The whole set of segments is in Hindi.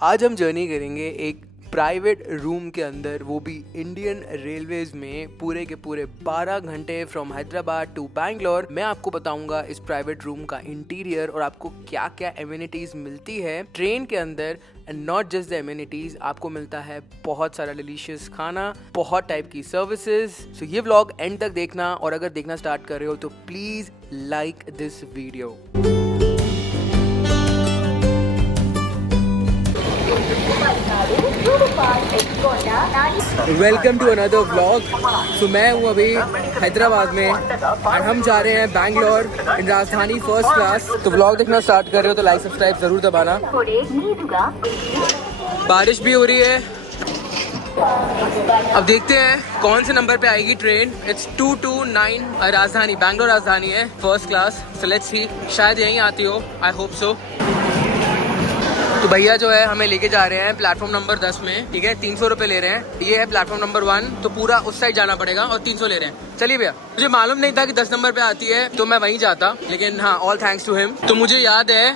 आज हम जर्नी करेंगे एक प्राइवेट रूम के अंदर, वो भी इंडियन रेलवेज में पूरे के पूरे 12 घंटे फ्रॉम हैदराबाद टू बैंगलोर। मैं आपको बताऊंगा इस प्राइवेट रूम का इंटीरियर और आपको क्या क्या एमिनिटीज मिलती है ट्रेन के अंदर। And not just the amenities, आपको मिलता है बहुत सारा डिलीशियस खाना, बहुत टाइप की सर्विसेज। सो ये व्लॉग एंड तक देखना, और अगर देखना स्टार्ट कर रहे हो तो please like this video. Welcome to another vlog. So मैं हूँ अभी हैदराबाद में और हम जा रहे हैं बैंगलोर इन राजधानी फर्स्ट क्लास। तो व्लॉग देखना स्टार्ट कर रहे हो तो लाइक सब्सक्राइब जरूर दबाना। बारिश भी हो रही है। अब देखते हैं कौन से नंबर पे आएगी ट्रेन। इट्स 229 राजधानी, बैंगलोर राजधानी है, first class. So let's see, शायद यहीं आती हो, आई होप सो। तो भैया जो है हमें लेके जा रहे हैं प्लेटफॉर्म नंबर 10 में, ठीक है। 300 रुपये ले रहे हैं। ये है प्लेटफॉर्म नंबर 1, तो पूरा उस साइड जाना पड़ेगा और 300 ले रहे हैं। चलिए भैया, मुझे मालूम नहीं था कि 10 नंबर पे आती है, तो मैं वहीं जाता, लेकिन हाँ, ऑल थैंक्स टू हिम। तो मुझे याद है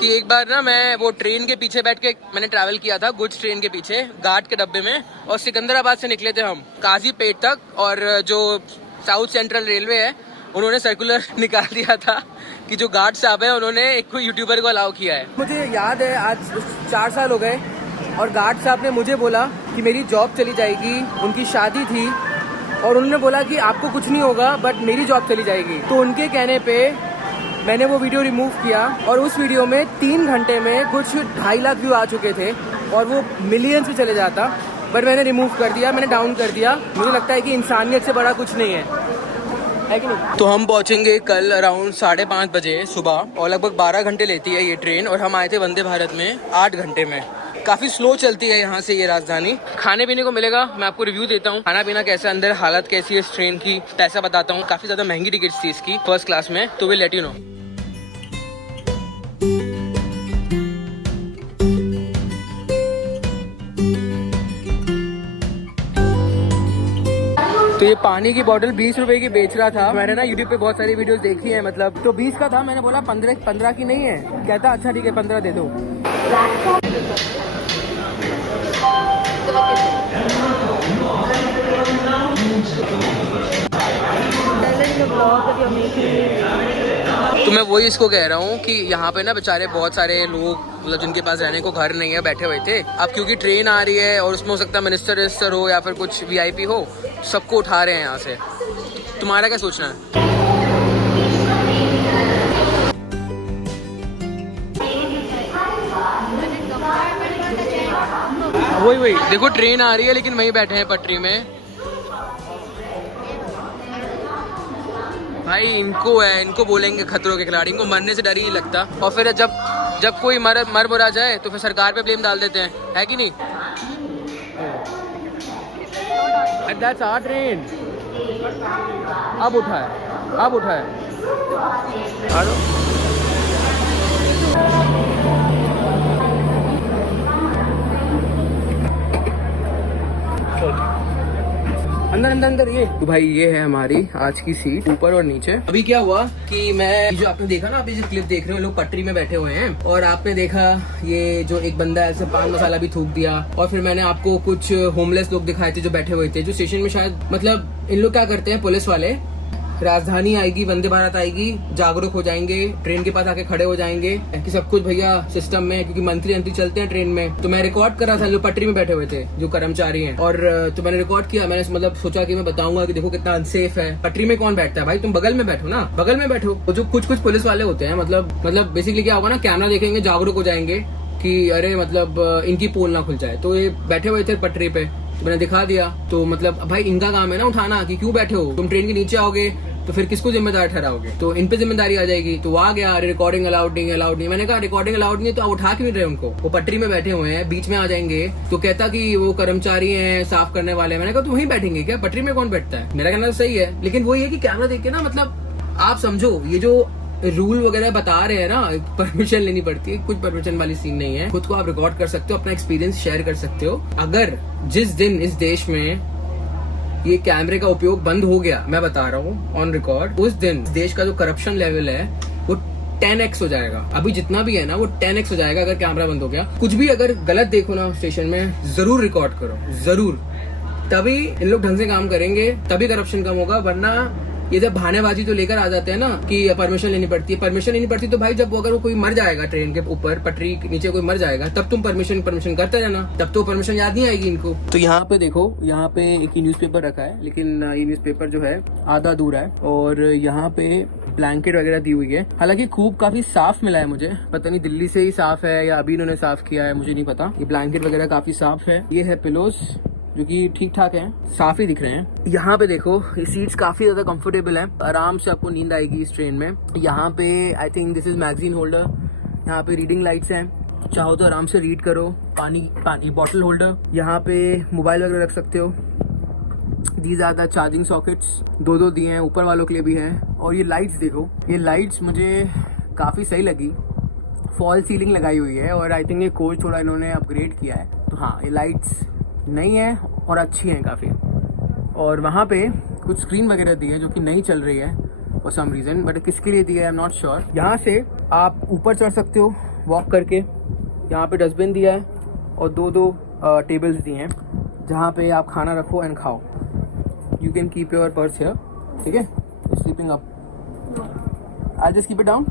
कि एक बार ना मैं वो ट्रेन के पीछे बैठ के मैंने ट्रैवल किया था, गुड्स ट्रेन के पीछे गार्ड के डब्बे में, और सिकंदराबाद से निकले थे हम काजीपेट तक। और जो साउथ सेंट्रल रेलवे है उन्होंने सर्कुलर निकाल दिया था कि जो गार्ड साहब है उन्होंने एक कोई यूट्यूबर को अलाउ किया है। मुझे याद है आज 4 साल हो गए और गार्ड साहब ने मुझे बोला कि मेरी जॉब चली जाएगी। उनकी शादी थी और उन्होंने बोला कि आपको कुछ नहीं होगा बट मेरी जॉब चली जाएगी। तो उनके कहने पे मैंने वो वीडियो रिमूव किया और उस वीडियो में 3 घंटे में कुछ 2.5 लाख व्यू आ चुके थे और वो मिलियंस में चले जाता, बट मैंने रिमूव कर दिया, मैंने डाउन कर दिया। मुझे लगता है कि इंसानियत से बड़ा कुछ नहीं है कि नहीं? तो हम पहुंचेंगे कल अराउंड 5:30 बजे सुबह, और लगभग 12 घंटे लेती है ये ट्रेन, और हम आए थे वंदे भारत में 8 घंटे में। काफी स्लो चलती है यहाँ से ये राजधानी। खाने पीने को मिलेगा, मैं आपको रिव्यू देता हूँ खाना पीना कैसा, अंदर हालत कैसी है इस ट्रेन की, पैसा बताता हूँ। काफी ज्यादा महंगी टिकट थी इसकी फर्स्ट क्लास में, तो विल लेट यू नो। तो ये पानी की बोतल 20 रुपए की बेच रहा था। मैंने ना यूट्यूब पे बहुत सारी वीडियोस देखी है, मतलब तो 20 का था। मैंने बोला 15 की नहीं है। कहता अच्छा ठीक है 15 दे दो। तो मैं वही इसको कह रहा हूँ कि यहाँ पे ना बेचारे बहुत सारे लोग, मतलब जिनके पास रहने को घर नहीं है, बैठे हुए थे। अब क्योंकि ट्रेन आ रही है और उसमें हो सकता है मिनिस्टर हो या फिर कुछ VIP हो, सबको उठा रहे हैं यहाँ से। तुम्हारा क्या सोचना है? वही देखो, ट्रेन आ रही है लेकिन वहीं बैठे हैं पटरी में। भाई इनको बोलेंगे खतरों के खिलाड़ी। इनको मरने से डर ही नहीं लगता, और फिर जब कोई मर मुरा जाए तो फिर सरकार पे ब्लेम डाल देते हैं, है कि नहीं? That's our train। अब उठा है। अंदर ये तो भाई, ये है हमारी आज की सीट, ऊपर और नीचे। अभी क्या हुआ कि मैं जो आपने देखा ना, अभी जो क्लिप देख रहे हो, लोग पटरी में बैठे हुए हैं, और आपने देखा ये जो एक बंदा ऐसे पान मसाला भी थूक दिया। और फिर मैंने आपको कुछ होमलेस लोग दिखाए थे जो बैठे हुए थे, जो स्टेशन में शायद, मतलब इन लोग क्या करते हैं, पुलिस वाले, राजधानी आएगी, वंदे भारत आएगी, जागरूक हो जाएंगे, ट्रेन के पास आके खड़े हो जाएंगे कि सब कुछ भैया सिस्टम में, क्योंकि मंत्री चलते हैं ट्रेन में। तो मैं रिकॉर्ड कर रहा था जो पटरी में बैठे हुए थे, जो कर्मचारी हैं, और तो मैंने रिकॉर्ड किया। मैंने मतलब सोचा कि मैं बताऊंगा कि देखो कितना अनसेफ है। पटरी में कौन बैठता है भाई? तुम बगल में बैठो ना, बगल में बैठो। तो जो कुछ पुलिस वाले होते हैं, मतलब बेसिकली क्या होगा ना, कैमरा देखेंगे, जागरूक हो जाएंगे कि अरे मतलब इनकी पोल ना खुल जाए। तो ये बैठे हुए थे पटरी पे, तो मैंने दिखा दिया। तो मतलब भाई इनका काम है ना उठाना, कि क्यों बैठे हो तुम, ट्रेन के नीचे आओगे तो फिर किसको जिम्मेदार ठहराओगे? तो इन पे जिम्मेदारी आ जाएगी। तो वो आ गया, रिकॉर्डिंग अलाउड नहीं। मैंने कहा रिकॉर्डिंग अलाउड नहीं है तो आप उठा क्यों नहीं रहे उनको? वो पटरी में बैठे हुए हैं, बीच में आ जाएंगे। तो कहता कि वो कर्मचारी हैं, साफ करने वाले। मैंने कहा तुम वहीं बैठेंगे क्या? पटरी में कौन बैठता है? मेरा कहना तो सही है, लेकिन वो ये कि कैमरा देख के ना, मतलब आप समझो, ये जो रूल वगैरह बता रहे हैं ना, परमिशन लेनी पड़ती है। कुछ परमिशन वाली सीन नहीं है। खुद को आप रिकॉर्ड कर सकते हो, अपना एक्सपीरियंस शेयर कर सकते हो। अगर जिस दिन इस देश में ये कैमरे का उपयोग बंद हो गया, मैं बता रहा हूँ ऑन रिकॉर्ड, उस दिन देश का जो करप्शन लेवल है वो 10x हो जाएगा। अभी जितना भी है ना वो 10x हो जाएगा अगर कैमरा बंद हो गया। कुछ भी अगर गलत देखो ना स्टेशन में, जरूर रिकॉर्ड करो, जरूर। तभी इन लोग ढंग से काम करेंगे, तभी करप्शन कम होगा। वरना ये जब बहानेबाजी तो लेकर आ जाते हैं ना कि परमिशन लेनी पड़ती है, परमिशन लेनी पड़ती है तो भाई जब अगर वो कोई मर जाएगा ट्रेन के ऊपर, पटरी के नीचे कोई मर जाएगा, तब तुम परमिशन करते रहना, तब तो परमिशन याद नहीं आएगी इनको। तो यहाँ पे देखो, यहाँ पे एक न्यूज़पेपर रखा है, लेकिन ये न्यूज़पेपर जो है आधा अधूरा है। और यहाँ पे ब्लैंकेट वगैरह दी हुई है। हालांकि खूब काफी साफ मिला है मुझे, पता नहीं दिल्ली से ही साफ है या अभी इन्होंने साफ किया है, मुझे नहीं पता। ये ब्लैंकेट वगैरह काफी साफ है। ये है पिलोस जो कि ठीक ठाक है, साफ ही दिख रहे हैं। यहाँ पे देखो ये सीट्स काफी ज्यादा कंफर्टेबल है, आराम से आपको नींद आएगी इस ट्रेन में। यहाँ पे I think this is magazine holder, यहाँ पे रीडिंग लाइट्स हैं, चाहो तो आराम से रीड करो। पानी बॉटल होल्डर, यहाँ पे मोबाइल वगैरह रख सकते हो। These are the charging sockets, दो दिए हैं, ऊपर वालों के लिए भी हैं। और ये लाइट्स देखो, ये लाइट्स मुझे काफी सही लगी, फॉल सीलिंग लगाई हुई है। और आई थिंक ये कोच थोड़ा इन्होंने अपग्रेड किया है, तो हाँ ये लाइट्स नई है और अच्छी हैं काफ़ी। और वहाँ पे कुछ स्क्रीन वगैरह दी है जो कि नहीं चल रही है फॉर सम रीज़न, बट किसके लिए दी है आई एम नॉट श्योर। यहाँ से आप ऊपर चढ़ सकते हो वॉक करके। यहाँ पे डस्टबिन दिया है और दो टेबल्स दिए हैं जहाँ पे आप खाना रखो एंड खाओ। You can keep your purse here, ठीक है। Sleeping up, I just keep it down.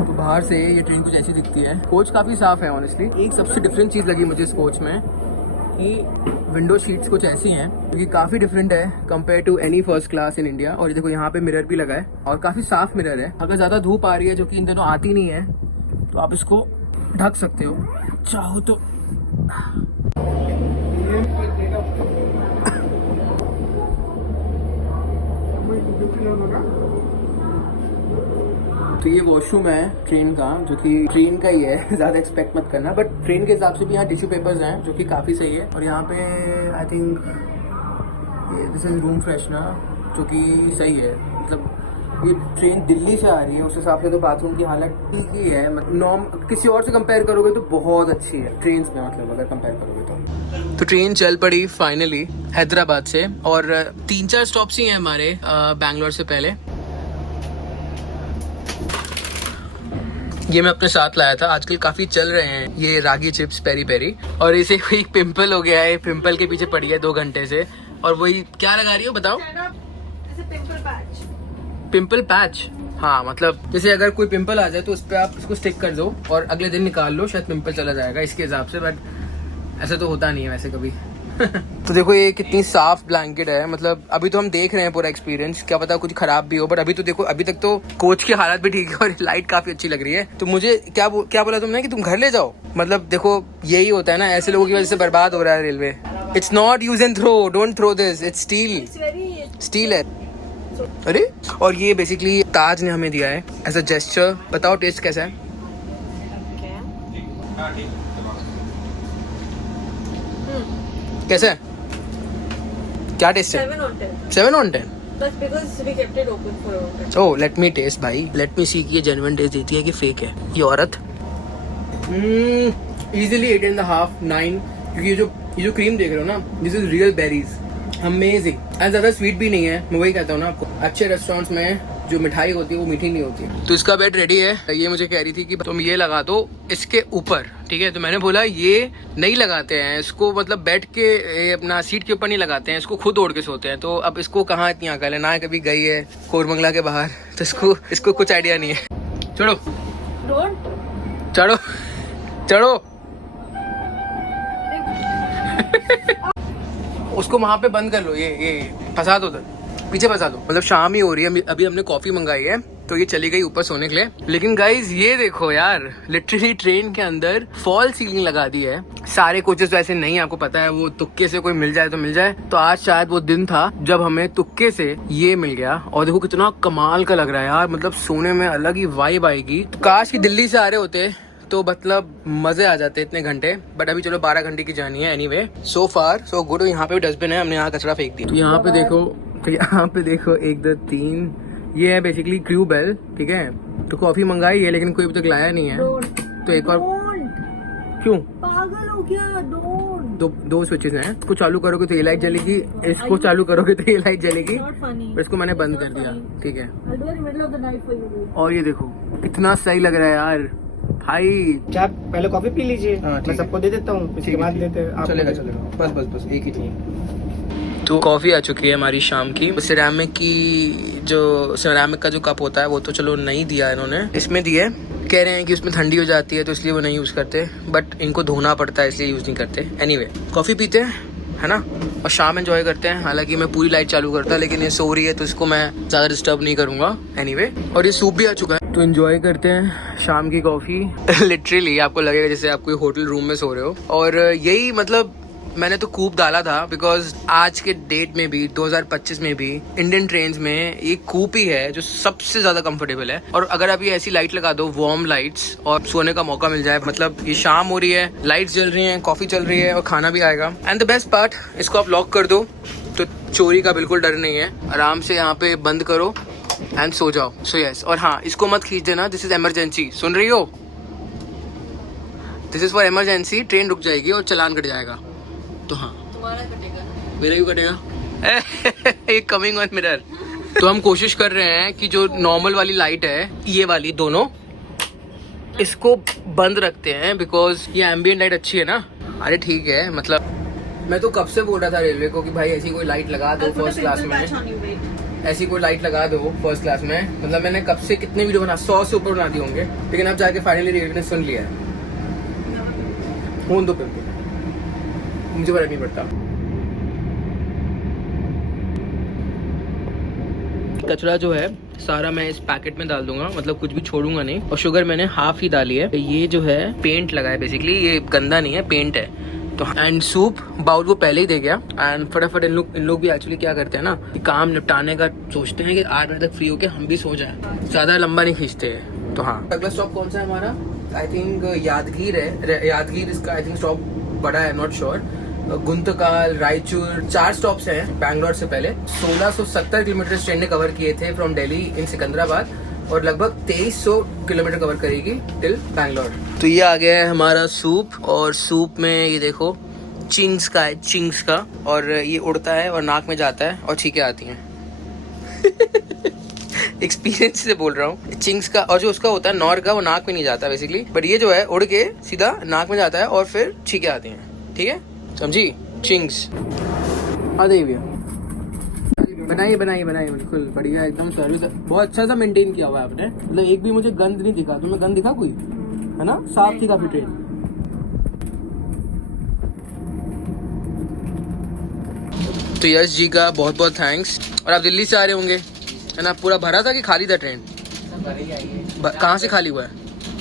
तो बाहर से ये ट्रेन कुछ ऐसी दिखती है। कोच काफ़ी साफ़ है ऑनेस्टली। एक सबसे डिफरेंट चीज़ लगी मुझे इस कोच में कि विंडो शीट्स कुछ ऐसी हैं जो कि काफ़ी डिफरेंट है compare to any first class in India. और ये देखो यहाँ पे मिरर भी लगा है और काफ़ी साफ मिरर है। अगर ज़्यादा धूप आ रही है, जो कि इन दिनों आती नहीं है, तो आप इसको ढक सकते हो चाहो तो। तो ये वॉशरूम है ट्रेन का, जो कि ट्रेन का ही है, ज़्यादा एक्सपेक्ट मत करना। बट ट्रेन के हिसाब से भी यहाँ टिश्यू पेपर्स हैं जो कि काफ़ी सही है। और यहाँ पे I think this is room freshener, जो कि सही है। मतलब ये ट्रेन दिल्ली से आ रही है, उस हिसाब से तो बाथरूम की हालत ठीक ही है। नॉर्म किसी और से कंपेयर करोगे तो बहुत अच्छी है ट्रेन में, मतलब अगर कंपेयर करोगे तो ट्रेन चल पड़ी फाइनली हैदराबाद से। और 3-4 स्टॉप्स ही हैं हमारे बैंगलोर से पहले। ये मैं अपने साथ लाया था, आजकल काफी चल रहे हैं ये रागी चिप्स पेरी पेरी। और इसे कोई पिंपल हो गया है, पिंपल के पीछे पड़ी है 2 घंटे से। और वही क्या लगा रही हो बताओ? Pimple patch. हाँ, मतलब जैसे अगर कोई पिंपल आ जाए तो उस पर आप इसको स्टिक कर दो और अगले दिन निकाल लो, शायद पिंपल चला जाएगा इसके हिसाब से। बट ऐसा तो होता नहीं है वैसे कभी। तो देखो ये कितनी साफ ब्लैंकेट है। मतलब अभी तो हम देख रहे हैं पूरा एक्सपीरियंस, क्या पता कुछ खराब भी हो। बट अभी तो देखो, अभी तक तो कोच की हालत भी ठीक है और लाइट काफी अच्छी लग रही है। तो मुझे क्या बोला तुमने कि तुम घर ले जाओ? मतलब देखो यही होता है ना, ऐसे लोगों की वजह से बर्बाद हो रहा है railway. It's not use and throw, don't throw this, it's steel है। अरे, और ये बेसिकली ताज ने हमें दिया है एज अ जेस्चर। बताओ टेस्ट कैसा है? कैसा है? क्या टेस्ट है? 7 on 10. That's because we kept it open for a while. Oh, let me taste भाई, let me see कि ये genuine taste देती है कि fake है ये औरत। Easily 8.5, 9, क्योंकि ये जो क्रीम देख रहे हो ना, this is real berries, amazing। और ज़्यादा स्वीट भी नहीं है। मैं वही कहता हूँ ना आपको, अच्छे रेस्टोरेंट्स में जो मिठाई होती है वो मीठी नहीं होती है। तो इसका बेड रेडी है। ये मुझे कह रही थी कि तुम ये लगा दो इसके ऊपर, ठीक है। तो मैंने बोला ये नहीं लगाते हैं इसको, मतलब बेड के अपना सीट के ऊपर नहीं लगाते हैं इसको, खुद ओढ़ के सोते हैं। तो अब इसको कहाँ इतनी अकल है, ना कभी गई है कोरमंगला के बाहर, तो इसको कुछ आइडिया नहीं है। चढ़ो चढ़ो चढ़ो। उसको वहां पे बंद कर लो, ये फंसा दो, पीछे फंसा दो। मतलब शाम ही हो रही है, अभी हमने कॉफी मंगाई है तो ये चली गई ऊपर सोने के लिए। लेकिन गाइज ये देखो यार, लिटरली ट्रेन के अंदर फॉल सीलिंग लगा दी है। सारे कोचेस तो ऐसे नहीं, आपको पता है, वो तुक्के से कोई मिल जाए तो मिल जाए। तो आज शायद वो दिन था जब हमें तुक्के से ये मिल गया। और देखो कितना कमाल का लग रहा है यार, मतलब सोने में अलग ही वाइब आएगी। तो काश की दिल्ली से आ रहे होते तो मतलब मजे आ जाते इतने घंटे। बट अभी चलो 12 घंटे की जर्नी है। एनीवे, सो फार सो गुड। यहाँ पे डस्टबिन है, हमने यहाँ कचरा फेंक दिया। तो यहाँ पे देखो 1 2 3, ये है बेसिकली क्रू बेल, ठीक है। तो कॉफी मंगाई है लेकिन कोई अभी तक लाया नहीं है। तो एक और क्यों? पागल हो क्या? डोंट। दो स्विचेस हैं, इसको चालू करोगे तो ये लाइट जलेगी, इसको चालू करोगे तो ये लाइट जलेगी। Not funny. पर इसको मैंने बंद कर दिया, ठीक है। I'll do it in the middle of the night for you. और ये देखो कितना सही लग रहा है यार भाई। क्या पहले कॉफी पी लीजिए, हाँ, ठीक मैं है। सबको दे देता हूँ, उसके बाद देते हैं। चलेगा चलेगा, बस एक ही चाहिए। तो कॉफ़ी आ चुकी है हमारी शाम की। सिरेमिक का जो कप होता है वो तो चलो नहीं दिया इन्होंने, इसमें दिया है। कह रहे हैं कि उसमें ठंडी हो जाती है तो इसलिए वो नहीं यूज़ करते, बट इनको धोना पड़ता है इसलिए यूज़ नहीं करते। एनीवे कॉफ़ी पीते हैं, है ना, और शाम एंजॉय करते हैं। हालांकि मैं पूरी लाइट चालू करता लेकिन ये सो रही है तो इसको मैं ज़्यादा डिस्टर्ब नहीं करूँगा। एनीवे और ये सूप भी आ चुका है तो एंजॉय करते हैं शाम की कॉफ़ी। लिटरली आपको लगेगा जैसे आप कोई होटल रूम में सो रहे हो। और यही मतलब मैंने तो कूप डाला था बिकॉज आज के डेट में भी 2025 में भी इंडियन ट्रेन्स में ये कूप ही है जो सबसे ज़्यादा कंफर्टेबल है। और अगर आप ये ऐसी लाइट लगा दो, वार्म लाइट्स, और सोने का मौका मिल जाए, मतलब ये शाम हो रही है, लाइट्स जल रही हैं, कॉफ़ी चल रही है और खाना भी आएगा। एंड द बेस्ट पार्ट, इसको आप लॉक कर दो तो चोरी का बिल्कुल डर नहीं है। आराम से यहाँ पे बंद करो एंड सो जाओ। सो यस, और हाँ, इसको मत खींच देना, दिस इज इमरजेंसी, सुन रही हो? This is for emergency, train रुक जाएगी और चालान कट जाएगा। तो हाँ, तुम्हारा कटेगा। मेरा क्यों कटेगा? एक कमिंग ऑन मिरर। तो हम कोशिश कर रहे हैं कि जो नॉर्मल वाली लाइट है, ये वाली दोनों, इसको बंद रखते हैं बिकॉज ये एम्बियंट लाइट अच्छी है ना। अरे ठीक है, मतलब मैं तो कब से बोल रहा था रेलवे को कि भाई ऐसी कोई लाइट लगा दो फर्स्ट क्लास में, ऐसी कोई लाइट लगा दो फर्स्ट क्लास में। मतलब मैंने कब से कितने वीडियो बना, 100 से ऊपर बना दिए होंगे, लेकिन अब जाके फाइनली रेलवे ने सुन लिया है। फोन दो करके, मुझे फर्क नहीं पड़ता। कचरा जो है सारा मैं इस पैकेट में डाल दूंगा, मतलब कुछ भी छोड़ूंगा नहीं। और शुगर मैंने हाफ ही डाली है। ये जो है पेंट लगा है बेसिकली, ये गंदा नहीं है, पेंट है। तो एंड सूप बाउल वो पहले ही दे गया। एंड फटाफट इन लोग भी एक्चुअली क्या करते हैं ना, कि काम निपटाने का सोचते हैं कि 8 बजे तक फ्री होके हम भी सो जाए, ज्यादा लंबा नहीं खींचते हैं। तो हाँ, अगला स्टॉप कौन सा है हमारा? आई थिंक यादगीर है। यादगीर इसका आई थिंक स्टॉप बड़ा है, नॉट श्योर। गुंतकाल, रायचूर, 4 स्टॉप्स हैं बैंगलोर से पहले। 1670 किलोमीटर ट्रेन ने कवर किए थे फ्रॉम दिल्ली इन सिकंदराबाद, और लगभग 2300 किलोमीटर कवर करेगी टिल बैंगलोर। तो ये आ गया है हमारा सूप, और सूप में ये देखो चिंग्स का है, चिंग्स का, और ये उड़ता है और नाक में जाता है और छींकें आती हैं। एक्सपीरियंस से बोल रहा हूँ। चिंग्स का, और जो उसका होता है नॉर का, वो नाक में नहीं जाता बेसिकली, बट ये जो है उड़ के सीधा नाक में जाता है और फिर छींकें आती हैं। ठीक है, समझी? चिंग्स आ जाइए, बनाइए बिल्कुल बढ़िया, एकदम सर्विस बहुत अच्छा सा मेंटेन किया हुआ है आपने। मतलब एक भी मुझे गंद नहीं दिखा। तुम्हें गंद दिखा कोई? है ना, साफ थी काफी ट्रेन। तो यश जी का बहुत बहुत थैंक्स। और आप दिल्ली से आ रहे होंगे, है ना? पूरा भरा था कि खाली था ट्रेन? कहाँ से खाली हुआ है?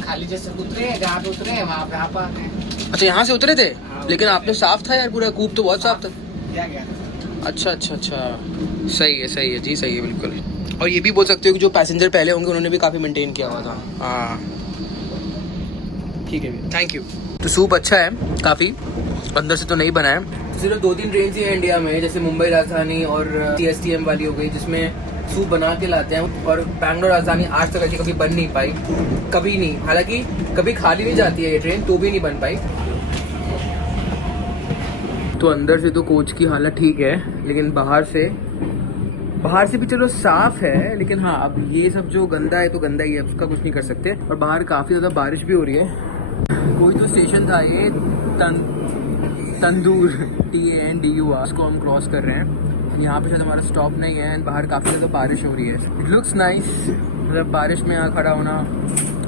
खाली जैसे उतरे, जहाँ पे उतरे वहाँ पे आप आते हैं। अच्छा, यहाँ से उतरे थे? लेकिन आपने साफ था यार, पूरा कूप तो बहुत साफ था। गया अच्छा, सही है जी, सही है बिल्कुल। और ये भी बोल सकते हो कि जो पैसेंजर पहले होंगे उन्होंने भी काफ़ी मेंटेन किया हुआ था। हाँ ठीक है, थैंक यू। तो सूप अच्छा है काफ़ी, अंदर से तो नहीं बना है। सिर्फ 2-3 ट्रेन ही हैं इंडिया में, जैसे मुंबई राजधानी और TSTM वाली हो गई, जिसमें सूप बना के लाते हैं। और बैंगलोर राजधानी आज तक ऐसी कभी बन नहीं पाई, कभी नहीं। हालांकि कभी खाली नहीं जाती है ये ट्रेन, तो भी नहीं बन पाई। तो अंदर से तो कोच की हालत ठीक है, लेकिन बाहर से भी चलो साफ है, लेकिन हाँ, अब ये सब जो गंदा है तो गंदा ही है, उसका कुछ नहीं कर सकते। और बाहर काफ़ी ज़्यादा बारिश भी हो रही है। कोई तो स्टेशन था ये तंदूर, TANDUR, इसको हम क्रॉस कर रहे हैं। यहाँ पे शायद हमारा स्टॉप नहीं है। एंड बाहर काफ़ी ज़्यादा बारिश हो रही है। इट लुक्स नाइस, मतलब बारिश में यहाँ खड़ा होना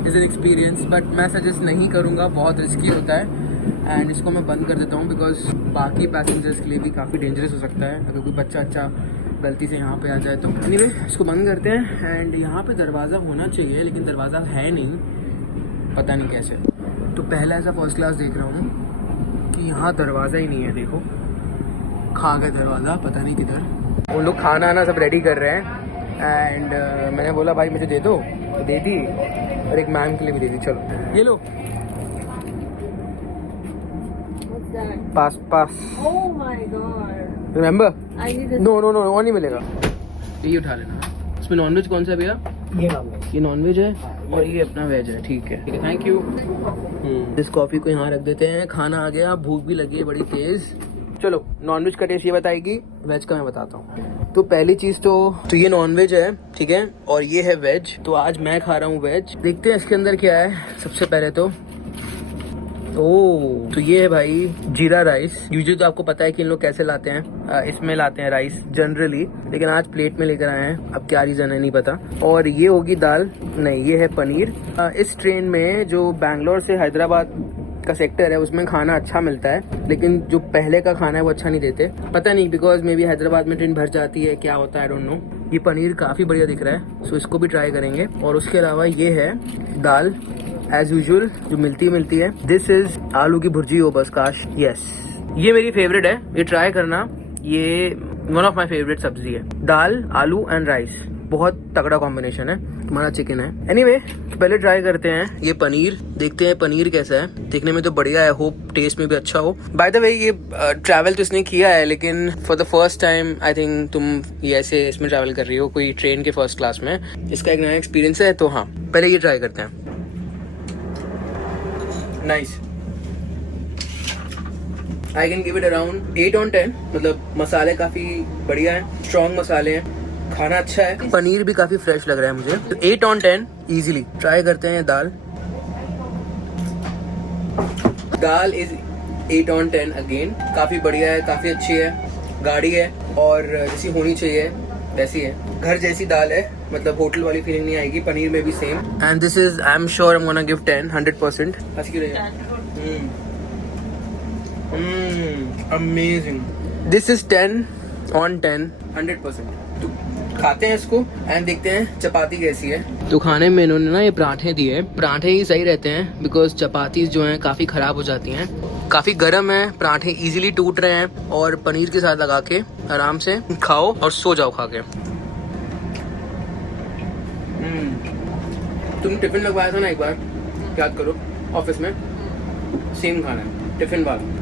इज़ एन एक्सपीरियंस, बट मैं सजेस्ट नहीं करूँगा, बहुत रिस्की होता है। एंड इसको मैं बंद कर देता हूँ बिकॉज बाकी पैसेंजर्स के लिए भी काफ़ी डेंजरस हो सकता है अगर कोई बच्चा अच्छा गलती से यहाँ पे आ जाए तो। एनीवे, इसको बंद करते हैं। एंड यहाँ पे दरवाज़ा होना चाहिए, लेकिन दरवाज़ा है नहीं, पता नहीं कैसे। तो पहला ऐसा फर्स्ट क्लास देख रहा हूँ कि यहाँ दरवाज़ा ही नहीं है। देखो, खा गया दरवाज़ा, पता नहीं किधर। उन लोग खाना आना सब रेडी कर रहे हैं। एंड मैंने बोला भाई मुझे दे दो, तो दे दी, और एक मैम के लिए भी दे दी। चलो ये लो, pass. Oh my god. Remember? I need this. No वो नहीं मिलेगा, ये उठा लेना। इसमें नॉनवेज कौन सा भैया? ये नॉनवेज। ये नॉनवेज है और ये अपना वेज है, ठीक है थैंक यू। इस कॉफ़ी को यहाँ रख देते हैं। खाना आ गया, भूख भी लगी है बड़ी तेज़। चलो नॉनवेज का टेस्ट ये बताएगी, वेज का मैं बताता हूँ। तो पहली चीज़ तो ये नॉनवेज है, ठीक है, और ये है वेज। तो आज मैं खा रहा हूँ वेज। देखते हैं इसके अंदर क्या है। सबसे पहले तो तो ये है भाई जीरा राइस। यूजुअली तो आपको पता है कि इन लोग कैसे लाते हैं, इसमें लाते हैं राइस जनरली, लेकिन आज प्लेट में लेकर आए हैं। अब क्या रीज़न है नहीं पता। और ये होगी दाल, नहीं ये है पनीर। इस ट्रेन में जो बैंगलोर से हैदराबाद का सेक्टर है उसमें खाना अच्छा मिलता है, लेकिन जो पहले का खाना है वो अच्छा नहीं देते। पता नहीं, बिकॉज मे बी हैदराबाद में ट्रेन भर जाती है, क्या होता है आई डोंट नो। ये पनीर काफ़ी बढ़िया दिख रहा है, सो इसको भी ट्राई करेंगे। और उसके अलावा ये है दाल एज यूजुअल जो मिलती है। दिस इज आलू की भुर्जी हो बस काश, यस ये मेरी फेवरेट है, ये ट्राई करना। ये वन ऑफ माई फेवरेट सब्जी है, दाल आलू एंड राइस, बहुत तगड़ा कॉम्बिनेशन है। हमारा चिकन है। एनीवे पहले ट्राई करते हैं ये पनीर, देखते हैं पनीर कैसा है। देखने में तो बढ़िया है, होप टेस्ट में भी अच्छा हो। बाय द वे ये ट्रैवल तो इसने किया है, लेकिन for the first time I think तुम ये ऐसे इसमें ट्रैवल कर रही हो कोई ट्रेन के फर्स्ट क्लास में। इसका एक नया एक्सपीरियंस है, तो हाँ पहले ये ट्राई करते हैं। Nice, I can give it around 8 on 10। मतलब मसाले काफी बढ़िया हैं, स्ट्रॉन्ग मसाले हैं, खाना अच्छा है, पनीर भी काफी फ्रेश लग रहा है मुझे। तो 8 on 10 इजीली। ट्राई करते हैं दाल। दाल इज 8 on 10 अगेन, काफी बढ़िया है, काफी अच्छी है, गाढ़ी है और जैसी होनी चाहिए वैसी है, घर जैसी दाल है, मतलब होटल वाली फीलिंग नहीं आएगी। पनीर में भी same. And this is I am sure I am gonna give 10 100%। Amazing, this is 10 on 10 100%। तो खाते हैं इसको एंड देखते हैं चपाती कैसी है। तो खाने में इन्होंने ना ये पराठे दिए। पराठे ही सही रहते हैं बिकॉज चपाती जो हैं काफ़ी ख़राब हो जाती हैं। काफ़ी गर्म है, पराठे इजीली टूट रहे हैं और पनीर के साथ लगा के आराम से खाओ और सो जाओ खा के। तुम टिफिन लगवाया था ना एक बार, याद करो, ऑफिस में सेम खाना है टिफिन वाला।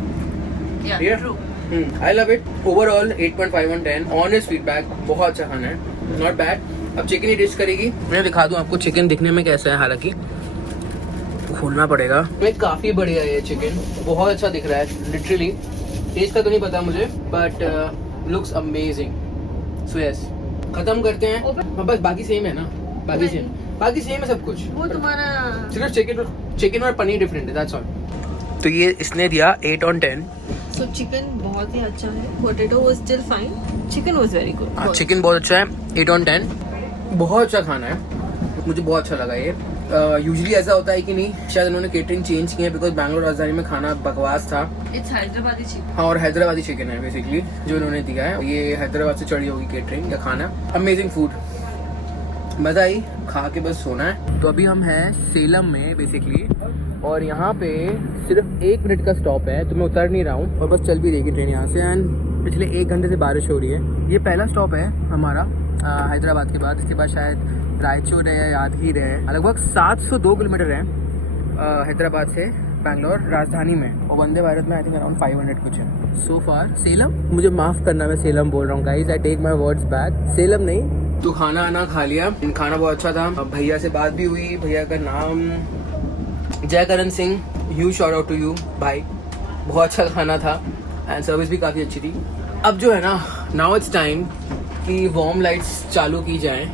I love it. Overall 8.5 on 10. Honest feedback, बहुत अच्छा खाना है, not bad. अब चिकन ही डिश करेगी, मैं दिखा दूं आपको चिकन दिखने में कैसा है, हालांकि खोलना पड़ेगा। काफी बढ़िया है ये चिकन, बहुत अच्छा दिख रहा है लिटरली। टेस्ट का तो नहीं पता मुझे, but looks amazing. So yes, खत्म करते हैं। हाँ, बस बाकी सेम है ना, बाकी सेम है सब कुछ, वो तुम्हारा सिर्फ चिकन और पनीर डिफरेंट है, दैट्स ऑल। तो ये इसने दिया 8 on 10। सो चिकन बहुत ही अच्छा है, potato was still fine, chicken was very good. Chicken बहुत अच्छा है, 8 on 10, बहुत अच्छा खाना है, मुझे बहुत अच्छा लगा ये। यूजुअली ऐसा होता है कि नहीं, शायद उन्होंने केटरिंग चेंज की है बिकॉज बैंगलोर राजधानी में खाना बकवास था। It's Hyderabadi chicken. हाँ, और हैदराबादी चिकन है बेसिकली जो इन्होंने दिया है। ये हैदराबाद से चढ़ी होगी केटरिंग या खाना। अमेजिंग फूड, मज़ा आई, खा के बस सोना है। तो अभी हम हैं सेलम में बेसिकली, और यहाँ पे सिर्फ 1 मिनट का स्टॉप है, तो मैं उतर नहीं रहा हूँ और बस चल भी रहेगी ट्रेन यहाँ से। एंड पिछले 1 घंटे से बारिश हो रही है। ये पहला स्टॉप है हमारा हैदराबाद के बाद। इसके बाद शायद रायचूर है या यादगीर है। लगभग 702 किलोमीटर है हैदराबाद से बैंगलोर राजधानी में, और वंदे भारत में आई थिंक अराउंड 500 कुछ है सो फार। सेलम, मुझे माफ़ करना मैं सेलम बोल रहा हूँ guys, I take my words back, Salem नहीं। तो खाना आना खा लिया, खाना बहुत अच्छा था। भैया से बात भी हुई, भैया का नाम Jaikaran Singh, huge shout out to you भाई, बहुत अच्छा खाना था एंड सर्विस भी काफ़ी अच्छी थी। अब जो है ना, नाउ इट्स टाइम कि वार्म लाइट्स चालू की जाएं।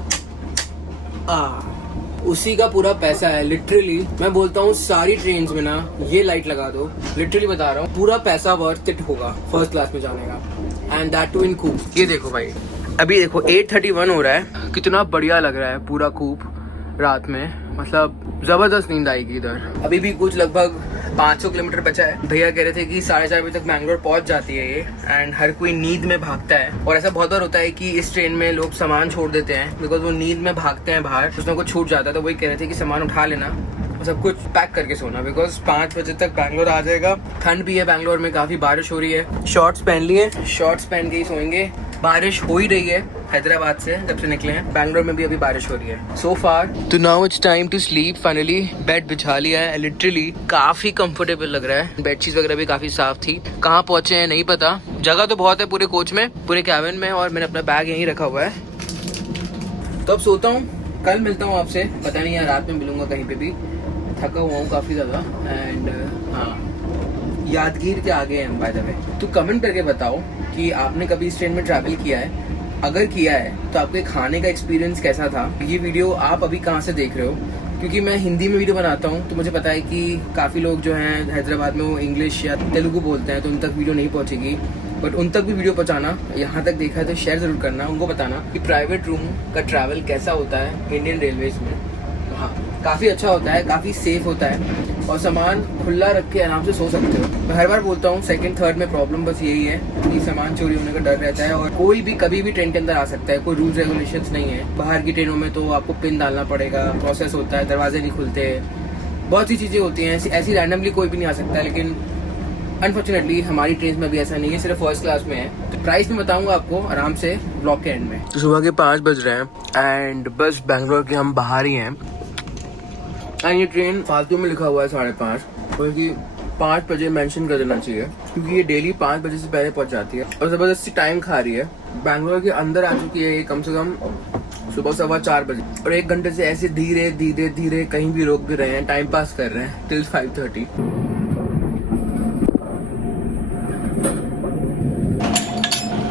उसी का पूरा पैसा है लिटरली। मैं बोलता हूँ सारी ट्रेन्स में ना ये लाइट लगा दो, लिटरली बता रहा हूँ, पूरा पैसा वर्थ इट होगा फर्स्ट क्लास में जाने का, एंड दैट टू इन कूप। ये देखो भाई, अभी देखो 8:31 हो रहा है, कितना बढ़िया लग रहा है पूरा कूप रात में, मतलब जबरदस्त नींद आएगी इधर। अभी भी कुछ लगभग 500 किलोमीटर बचा है। भैया कह रहे थे कि 4:30 बजे तक बैंगलोर पहुंच जाती है ये, एंड हर कोई नींद में भागता है। और ऐसा बहुत बार होता है कि इस ट्रेन में लोग सामान छोड़ देते हैं बिकॉज वो नींद में भागते हैं बाहर, उसमें कुछ छूट जाता है। तो वही कह रहे थे कि सामान उठा लेना, सब कुछ पैक करके सोना, बिकॉज 5 बजे तक बैंगलोर आ जाएगा। ठंड भी है बैंगलोर में, काफी बारिश हो रही है। शॉर्ट्स पहन लिए, शॉर्ट्स पहन के ही सोएंगे। बारिश हो ही रही है हैदराबाद से जब से निकले हैं, बैंगलोर में भी अभी बारिश हो रही है सो फार। तो now it's time to sleep finally. Bed बिछा लिया है, लिटरली काफी कंफर्टेबल लग रहा है। बेडशीट वगैरह भी काफी साफ थी। कहाँ पहुंचे हैं नहीं पता, जगह तो बहुत है पूरे कोच में, पूरे कैबिन में, और मैंने अपना बैग यहीं रखा हुआ है। तो अब सोता हूँ, कल मिलता हूँ आपसे, पता नहीं यार रात में मिलूंगा कहीं पे भी, थका हुआ हूँ काफ़ी ज़्यादा। एंड हाँ, यादगीर के आगे हैं बाय द वे। तो कमेंट करके बताओ कि आपने कभी इस ट्रेन में ट्रैवल किया है, अगर किया है तो आपके खाने का एक्सपीरियंस कैसा था। ये वीडियो आप अभी कहाँ से देख रहे हो, क्योंकि मैं हिंदी में वीडियो बनाता हूँ तो मुझे पता है कि काफ़ी लोग जो हैं हैदराबाद में वो इंग्लिश या तेलुगु बोलते हैं, तो उन तक वीडियो नहीं पहुँचेगी। बट उन तक भी वीडियो पहुँचाना, यहाँ तक देखा है तो शेयर ज़रूर करना, उनको बताना कि प्राइवेट रूम का ट्रैवल कैसा होता है इंडियन रेलवेज़ में। हाँ, काफ़ी अच्छा होता है, काफ़ी सेफ होता है और सामान खुला रख के आराम से सो सकते हो। मैं हर बार बोलता हूँ सेकंड थर्ड में प्रॉब्लम बस यही है कि सामान चोरी होने का डर रहता है और कोई भी कभी भी ट्रेन के अंदर आ सकता है, कोई रूल्स रेगुलेशंस नहीं है। बाहर की ट्रेनों में तो आपको पिन डालना पड़ेगा, प्रोसेस होता है, दरवाजे नहीं खुलते, बहुत सी चीज़ें होती हैं, ऐसी रैंडमली कोई भी नहीं आ सकता है। लेकिन अनफॉर्चुनेटली हमारी ट्रेन में भी ऐसा नहीं है, सिर्फ फर्स्ट क्लास में है। तो प्राइस में बताऊंगा आपको आराम से ब्लॉग के एंड में। तो सुबह के 5 बज रहे हैं एंड बस बैंगलोर के हम बाहर ही हैं। एंड ये ट्रेन फालतू में लिखा हुआ है 5:30, बल्कि 5 बजे मेंशन कर देना चाहिए, क्योंकि ये डेली 5 बजे से पहले पहुंच जाती है और ज़बरदस्ती टाइम खा रही है। बैंगलोर के अंदर आ चुकी है ये कम से कम सुबह 4:15 बजे और 1 घंटे से ऐसे धीरे धीरे धीरे कहीं भी रोक भी रहे हैं, टाइम पास कर रहे हैं टिल 5:30।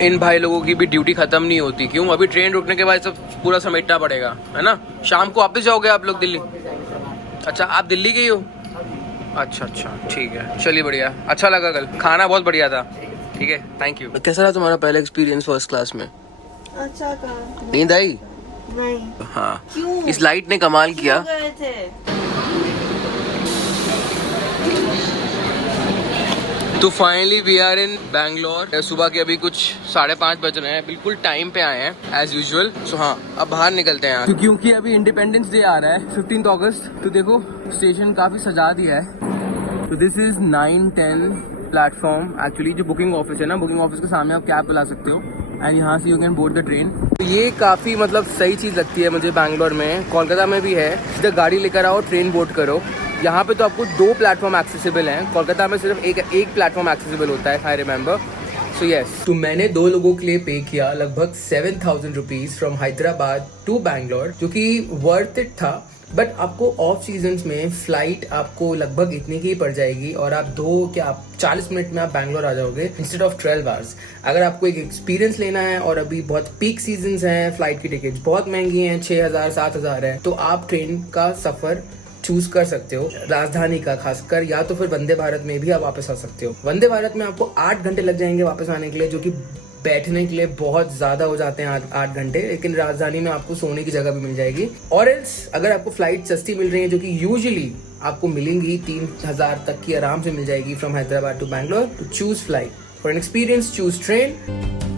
इन भाई लोगों की भी ड्यूटी खत्म नहीं होती। क्यों? अभी ट्रेन रुकने के बाद सब पूरा समेटना पड़ेगा, है ना। शाम को वापस जाओगे आप लोग दिल्ली? अच्छा, आप दिल्ली के ही हो? अच्छा, ठीक है, चलिए बढ़िया, अच्छा लगा कल, खाना बहुत बढ़िया था। ठीक है, थैंक यू। कैसा रहा तुम्हारा पहला एक्सपीरियंस फर्स्ट क्लास में? अच्छा था। नींद आई? नहीं। हाँ। क्यों? इस लाइट ने कमाल किया। क्यों गए थे? तो finally we are in Bangalore. सुबह के अभी कुछ 5:30 बज रहे हैं, बिल्कुल टाइम पे आए हैं एज यूजुअल। सो हाँ, अब बाहर निकलते हैं यार, क्योंकि अभी इंडिपेंडेंस डे आ रहा है 15 अगस्त। तो देखो स्टेशन काफी सजा दिया है। तो दिस इज 9-10 प्लेटफॉर्म। एक्चुअली जो बुकिंग ऑफिस है ना, बुकिंग ऑफिस के सामने आप कैब बुला सकते हो एंड यहाँ से you can board the train. तो ये काफी मतलब सही चीज लगती है मुझे बैंगलोर में। कोलकाता में भी है, सीधा गाड़ी लेकर आओ, ट्रेन बोर्ड करो। यहाँ पे तो आपको 2 प्लेटफॉर्म एक्सेसिबल हैं, कोलकाता में सिर्फ एक प्लेटफॉर्म एक्सेसिबल होता है, आई रिमेंबर। सो यस, तो मैंने 2 लोगों के लिए पे किया लगभग 7,000 rupees from Hyderabad to Bangalore, जो कि वर्थ इट था। बट आपको ऑफ सीजन्स में फ्लाइट आपको लगभग इतने की ही पड़ जाएगी और आप 40 मिनट में आप बैंगलोर आ जाओगे इंस्टेड ऑफ 12 आवर्स। अगर आपको एक एक्सपीरियंस लेना है और अभी बहुत पीक सीजन्स हैं, फ्लाइट की टिकट्स बहुत महंगी हैं, 6,000-7,000 है, तो आप ट्रेन का सफर चूज कर सकते हो, राजधानी का खासकर, या तो फिर वंदे भारत में भी आप वापस आ सकते हो। वंदे भारत में आपको 8 घंटे लग जाएंगे वापस आने के लिए, जो कि बैठने के लिए बहुत ज्यादा हो जाते हैं 8 घंटे। लेकिन राजधानी में आपको सोने की जगह भी मिल जाएगी। और एल्स अगर आपको फ्लाइट सस्ती मिल रही है, जो कि यूजुअली आपको मिलेंगी 3,000 तक की आराम से मिल जाएगी फ्रॉम हैदराबाद टू बैंगलोर, तो choose flight for an experience, choose train.